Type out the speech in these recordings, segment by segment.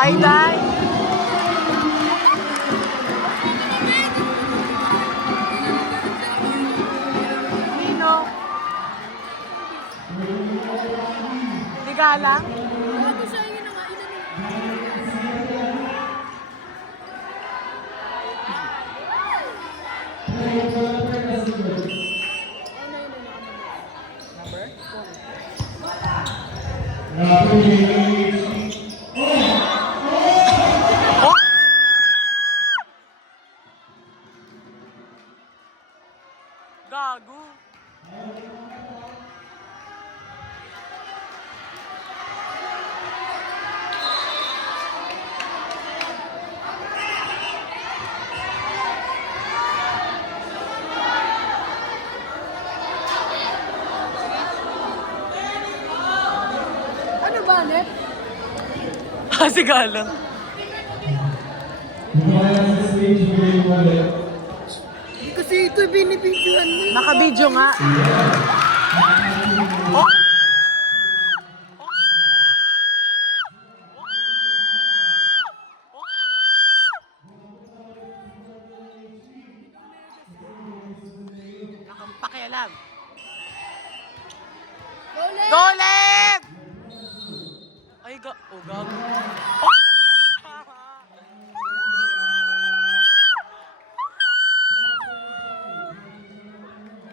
Ay, Day! Nino? Ligalang? Gago. Ano ba, Net? Kasi galang. Kasi ito binibidyoan mo. Naka-video nga. Oh! Pakialam. Golem! Ay, oh, gago.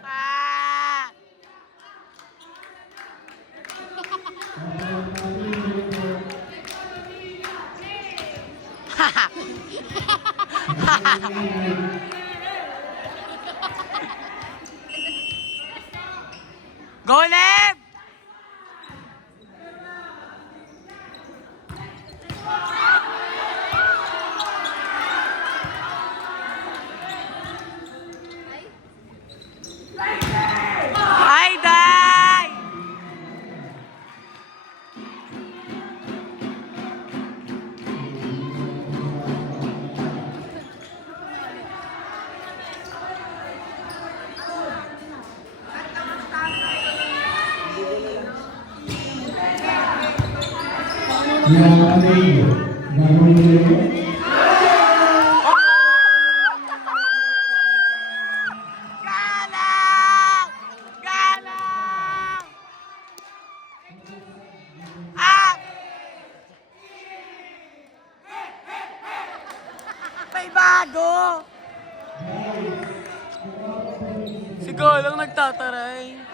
Ah! Golem! Ay, Day! Galang! Galang! Ah! May bago! Si Galang nagtataray.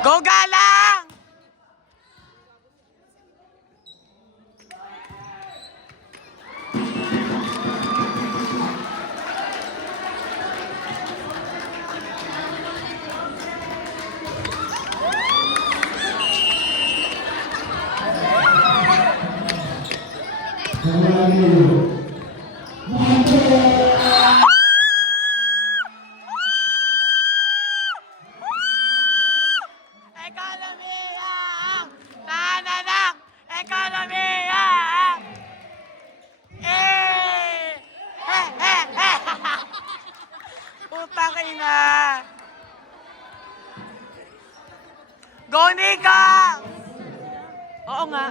Go Galang! Ekonomiya! Tananak! Ekonomiya! Eh! Putang ina! Go Nika! Oo nga.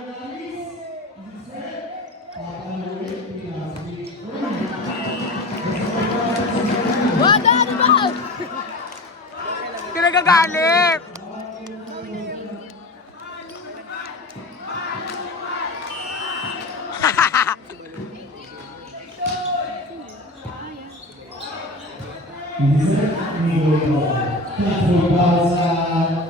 Wala, ano ba? Pinagagalit! Platform para sa